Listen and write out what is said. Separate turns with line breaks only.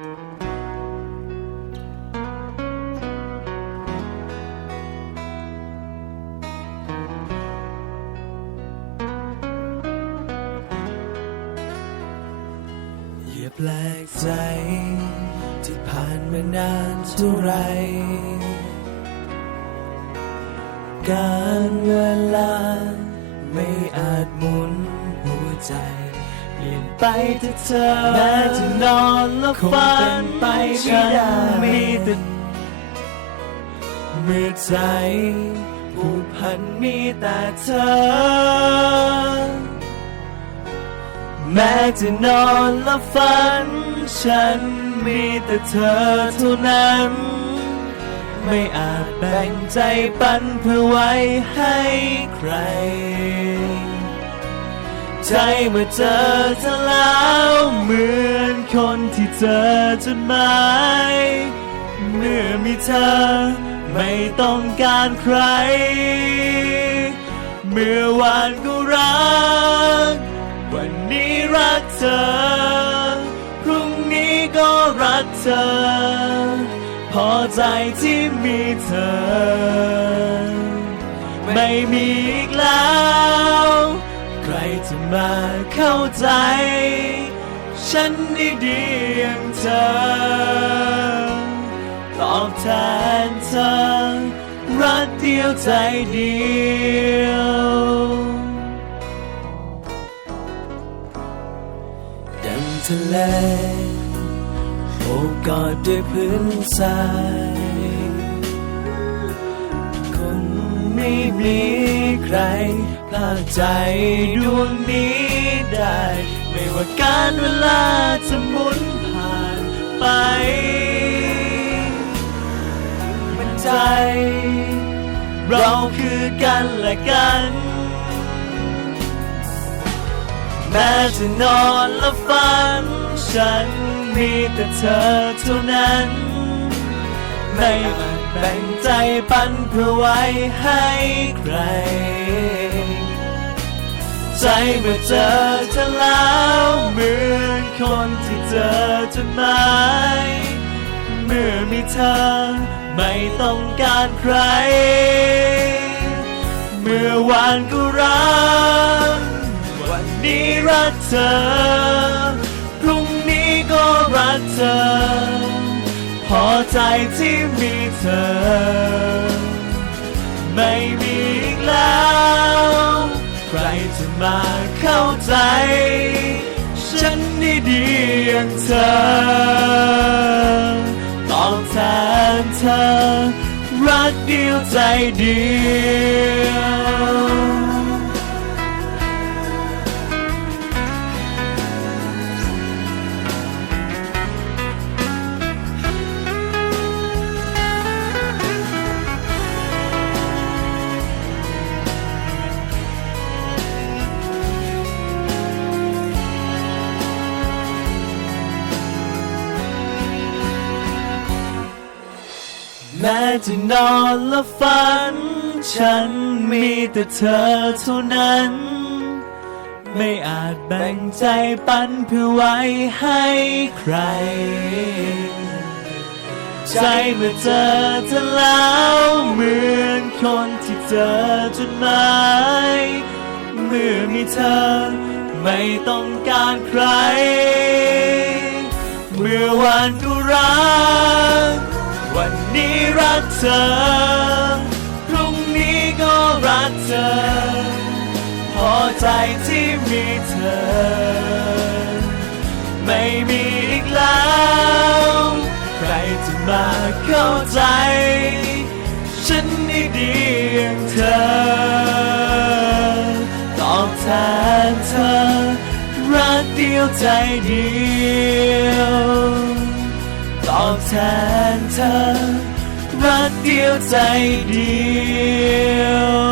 อย่าแปลกใจ ที่ผ่านมานานเท่าไร การเวลาไม่อาจหมุนหัวใจ เปลี่ยนไปแต่เธอแม้จะ อนแล้วฝันไปไม่ได้มีแต่เมื่อใจผูกพันมีแต่เธอ แม้จะนอนและฝัน ฉันมีแต่เธอเท่านั้น ไม่อาจแบ่งใจปันเพื่อไว้ให้ใคร ใจเมื่อเจอเธอแล้วเหมือนคนที่เจอจดหมายเมื่อมีเธอไม่ต้องการใคร เมื่อวานก็รัก วันนี้รักเธอ พรุ่งนี้ก็รักเธอ พอใจที่มีเธอ ไม่มีอีกแล้ว เข้าใจ ฉันได้ดีอย่างเธอ ตอบแทนเธอ รักเดียวใจเดียว ดังทะเลโอบกอดด้วยพื้นทรายคงไม่มี ใครพลาดใจดวงนี้ได้ ไม่ว่าการเวลาจะหมุนผ่านไป มันใจ เราคือกันและกัน แม้จะนอนและฝัน ฉันมีแต่เธอเท่านั้น ไม่ แบ่งใจปันเพื่อไว้ให้ใคร ใจเมื่อเจอเธอแล้วเหมือนคนที่เจอจดหมายเมื่อมีเธอไม่ต้องการใคร เมื่อวานก็รักวันนี้รักเธอ พรุ่งนี้ก็รักเธอ อใจที่มีเธอ ไม่มีอีกแล้ว ใครจะมาเข้าใจ ฉันได้ดีอย่างเธอตอบแทนเธอ รักเดียวใจเดียว แม้จะนอนและฝัน ฉันมีแต่เธอเท่านั้น ไม่อาจแบ่งใจปันเพื่อไว้ให้ใคร ใจเมื่อเจอเธอแล้วเหมือนคนที่เจอจดหมายเมื่อมีเธอไม่ต้องการใคร เมื่อวานก็รัก นี้รักเธอ พรุ่งนี้ก็รักเธอ พอใจที่มีเธอ ไม่มีอีกแล้ว ใครจะมาเข้าใจ ฉันได้ดีอย่างเธอ ตอบแทนเธอรักเดียวใจเดียว ตอบแทนเธอ รักเดียวใจเดียว